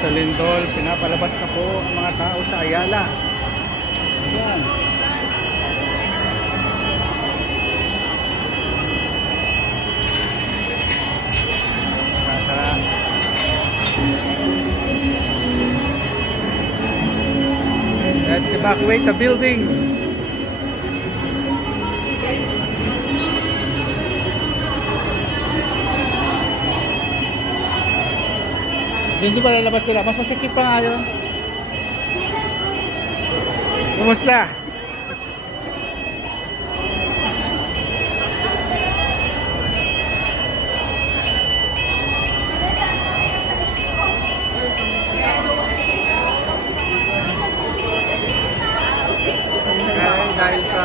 sa Lindol, pinapalabas na po ang mga tao sa Ayala. Ayan. Let's evacuate the building. Hindi pa lalabas sila. Mas masikip pa nga yun. Kumusta? Dahil sa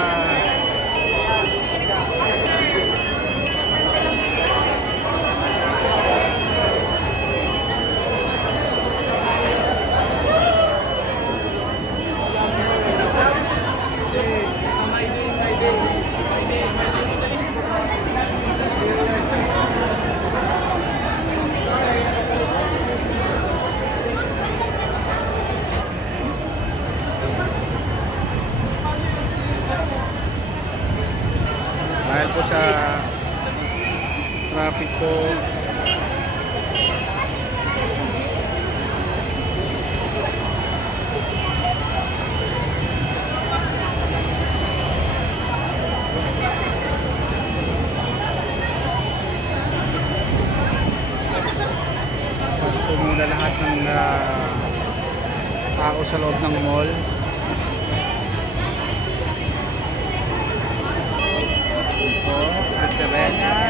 dahil po sa traffic po, tapos po muna lahat ng tao sa loob ng mall. Serena.